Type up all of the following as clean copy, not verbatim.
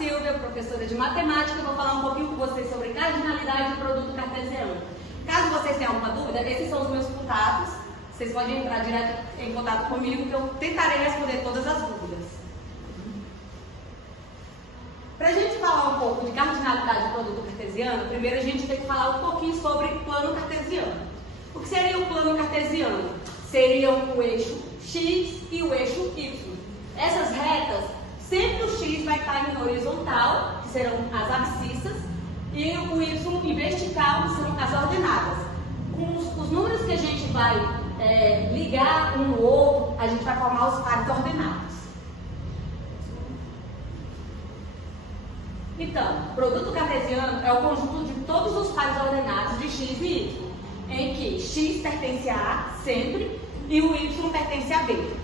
Silvia, professora de matemática. Eu vou falar um pouquinho com vocês sobre cardinalidade do produto cartesiano. Caso vocês tenham alguma dúvida, esses são os meus contatos. Vocês podem entrar direto em contato comigo que eu tentarei responder todas as dúvidas. Para a gente falar um pouco de cardinalidade do produto cartesiano, primeiro a gente tem que falar um pouquinho sobre plano cartesiano. O que seria o plano cartesiano? Seriam o eixo X e o eixo Y. Essas retas, sempre o X vai estar em horizontal, que serão as abscissas, e o Y em vertical, que são as ordenadas. Com os números que a gente vai ligar um no outro, a gente vai formar os pares ordenados. Então, produto cartesiano é o conjunto de todos os pares ordenados de X e Y, em que X pertence a A sempre e o Y pertence a B.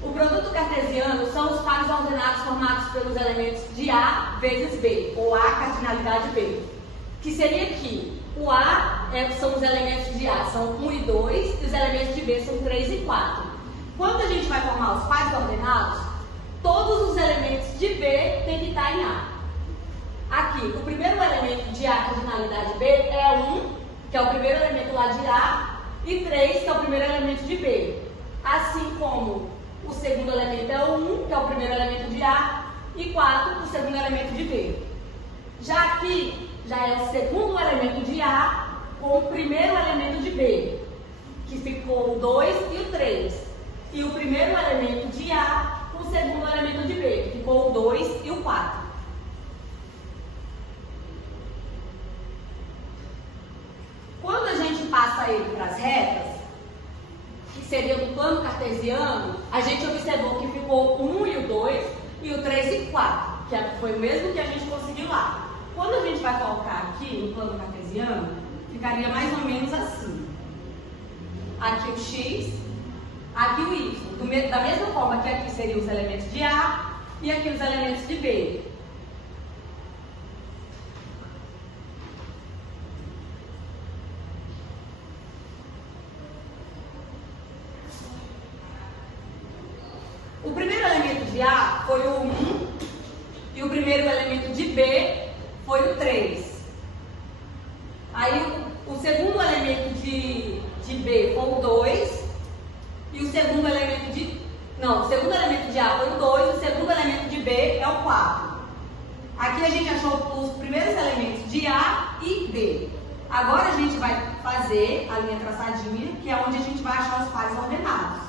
O produto cartesiano são os pares ordenados formados pelos elementos de A vezes B, ou A cardinalidade B. Que seria que o A são os elementos de A, são 1 e 2, e os elementos de B são 3 e 4. Quando a gente vai formar os pares ordenados, todos os elementos de B têm que estar em A. Aqui, o primeiro elemento de A cardinalidade B é 1, que é o primeiro elemento lá de A, e 3, que é o primeiro elemento de B. Assim como o segundo elemento é o 1, que é o primeiro elemento de A, e 4, o segundo elemento de B. Já aqui, já é o segundo elemento de A com o primeiro elemento de B, que ficou o 2 e o 3. E o primeiro elemento de A com o segundo elemento de B, que ficou o 2 e o 4. Quando a gente passa ele para as retas, que seria do plano cartesiano, a gente observou que ficou o 1 e o 2 e o 3 e 4, que foi o mesmo que a gente conseguiu lá. Quando a gente vai colocar aqui no plano cartesiano, ficaria mais ou menos assim. Aqui o X, aqui o Y. Da mesma forma que aqui seriam os elementos de A e aqui os elementos de B. O primeiro elemento de A foi o 1 e o primeiro elemento de B foi o 3. Aí o segundo elemento de B foi o 2 e o segundo elemento de... Não, o segundo elemento de A foi o 2 e o segundo elemento de B é o 4. Aqui a gente achou os primeiros elementos de A e B. Agora a gente vai fazer a linha traçadinha, que é onde a gente vai achar os pares ordenados.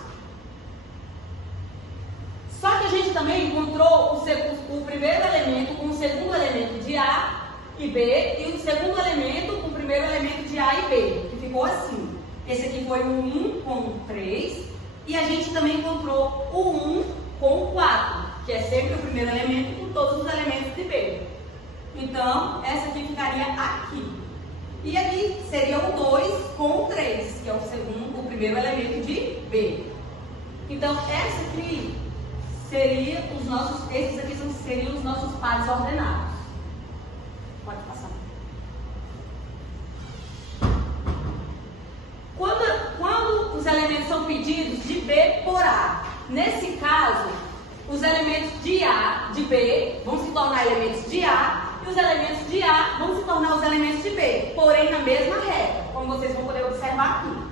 Só que a gente também encontrou o primeiro elemento com o segundo elemento de A e B e o segundo elemento com o primeiro elemento de A e B, que ficou assim. Esse aqui foi o 1 com o 3 e a gente também encontrou o 1 com o 4, que é sempre o primeiro elemento com todos os elementos de B. Então, essa aqui ficaria aqui. E aqui seria o 2 com o 3, que é o primeiro elemento de B. Então, essa aqui seria esses aqui seriam os nossos pares ordenados. Pode passar. Quando os elementos são pedidos de B por A, nesse caso, os elementos de A, de B, vão se tornar elementos de A e os elementos de A vão se tornar os elementos de B, porém na mesma reta, como vocês vão poder observar aqui.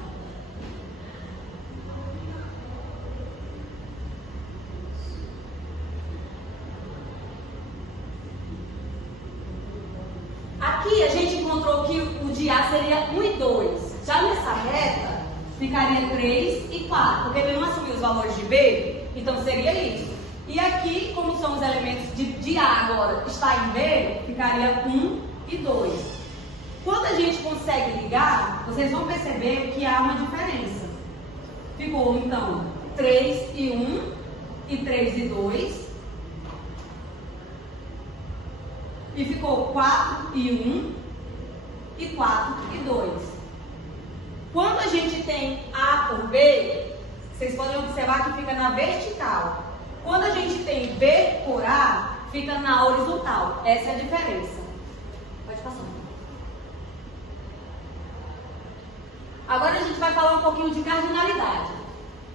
Aqui a gente encontrou que o de A seria 1 e 2. Já nessa reta, ficaria 3 e 4, porque ele não assumiu os valores de B, então seria isso. E aqui, como são os elementos de A agora, está em B, ficaria 1 e 2. Quando a gente consegue ligar, vocês vão perceber que há uma diferença. Ficou, então, 3 e 1 e 3 e 2. E ficou 4 e 1 e 4 e 2. Quando a gente tem A por B, vocês podem observar que fica na vertical. Quando a gente tem B por A, fica na horizontal. Essa é a diferença. Pode passar. Agora a gente vai falar um pouquinho de cardinalidade.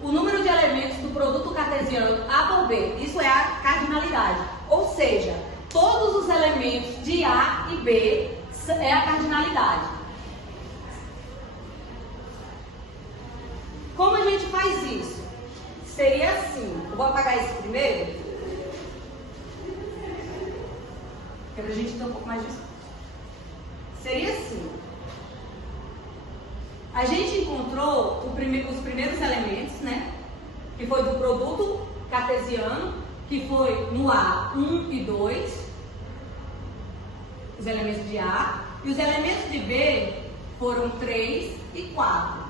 O número de elementos do produto cartesiano cartesiano A por B. Isso é a cardinalidade. Ou seja, todos os elementos de A e B é a cardinalidade. Como a gente faz isso? Seria assim. Eu vou apagar esse primeiro, que é pra gente ter um pouco mais disso. Seria assim. A gente encontrou os primeiros elementos, né? Que foi do produto cartesiano, que foi no A 1 e 2, os elementos de A, e os elementos de B foram 3 e 4.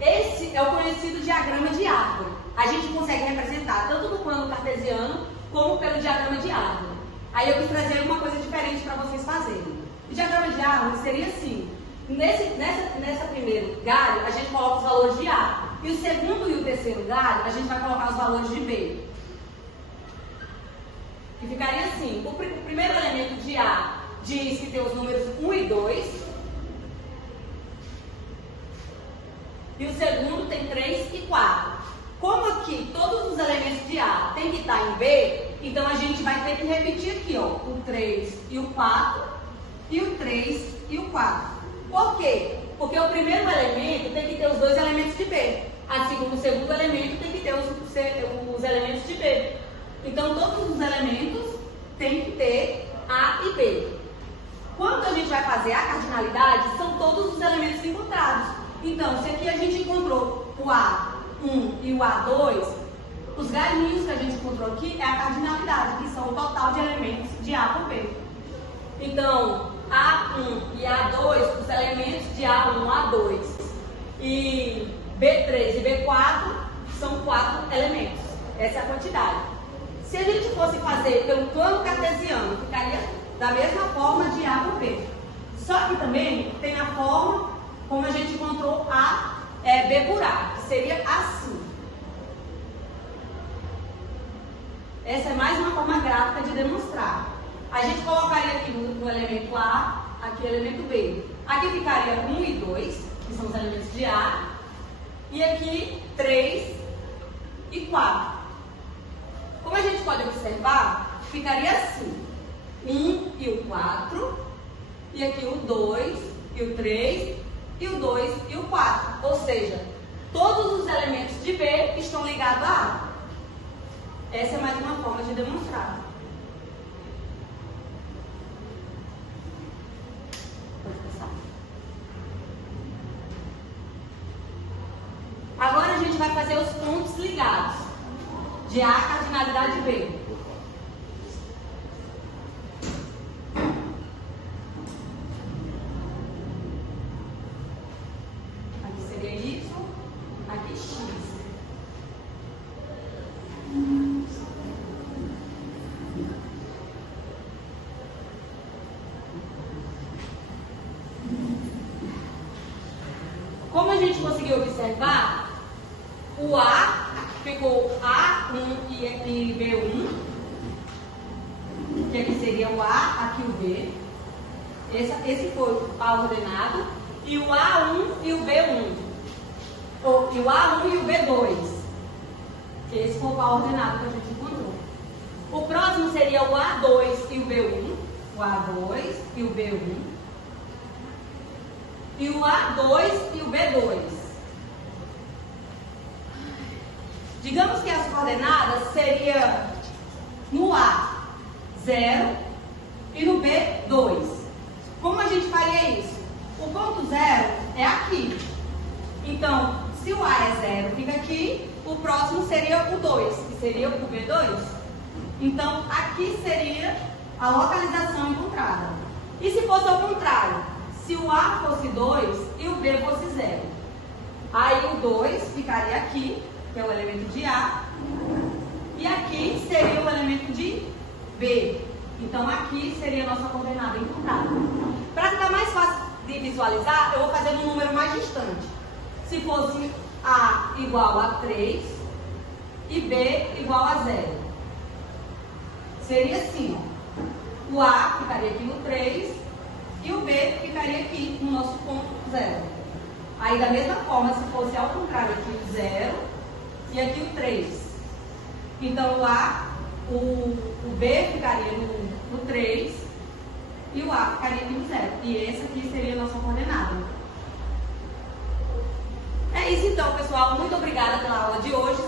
Esse é o conhecido diagrama de árvore. A gente consegue representar tanto no plano cartesiano como pelo diagrama de árvore. Aí eu quis trazer uma coisa diferente para vocês fazerem. O diagrama de árvore seria assim. Nessa primeiro galho, a gente coloca os valores de A. E o segundo e o terceiro galho, a gente vai colocar os valores de B. Que ficaria assim. O primeiro elemento de A diz que tem os números 1 e 2. E o segundo tem 3 e 4. Como aqui todos os elementos de A tem que estar em B, então a gente vai ter que repetir aqui, ó, o 3 e o 4, e o 3 e o 4. Por quê? Porque o primeiro elemento tem que ter os dois elementos de B. Assim como o segundo elemento tem que ter os elementos de B. Então, todos os elementos têm que ter A e B. Quando a gente vai fazer a cardinalidade, são todos os elementos encontrados. Então, se aqui a gente encontrou o A1 e o A2, os galinhos que a gente encontrou aqui é a cardinalidade, que são o total de elementos de A por B. Então, A1 e A2, os elementos de A1, A2 e B3 e B4 são 4 elementos. Essa é a quantidade. Se a gente fosse fazer pelo plano cartesiano, ficaria da mesma forma de A por B. Só que também tem a forma como a gente encontrou B por A, que seria assim. Essa é mais uma forma gráfica de demonstrar. A gente colocaria aqui no elemento A, aqui o elemento B. Aqui ficaria 1 e 2, que são os elementos de A. E aqui 3 e 4. Como a gente pode observar, ficaria assim. 1 e o 4. E aqui o 2 e o 3 e o 2 e o 4. Ou seja, todos os elementos de B estão ligados a A. Essa é mais uma forma de demonstrar. Agora a gente vai fazer os pontos ligados de A cardinalidade B. Aqui seria Y, aqui X. Como a gente conseguiu observar, o A ficou A1 e B1, que aqui seria o A, aqui o B. Esse foi o A ordenado. E o A1 e o B1. E o A1 e o B2. Que esse foi o A ordenado que a gente encontrou. O próximo seria o A2 e o B1. O A2 e o B1. E o A2 e o B2. Digamos que as coordenadas seriam no A 0 e no B 2. Como a gente faria isso? O ponto 0 é aqui. Então, se o A é 0, fica aqui. O próximo seria o 2, que seria o B2. Então, aqui seria a localização encontrada. E se fosse ao contrário? Se o A fosse 2 e o B fosse 0. Aí o 2 ficaria aqui, que é o elemento de A. E aqui seria o elemento de B. Então aqui seria a nossa coordenada encontrada. Para ficar mais fácil de visualizar, eu vou fazer um número mais distante. Se fosse A igual a 3 e B igual a 0. Seria assim, ó. O A ficaria aqui no 3 e o B ficaria aqui no nosso ponto 0. Aí da mesma forma, se fosse ao contrário, aqui o 0 e aqui o 3. Então o B ficaria no 3 e o A ficaria aqui no 0. E essa aqui seria a nossa coordenada. É isso então, pessoal. Muito obrigada pela aula de hoje.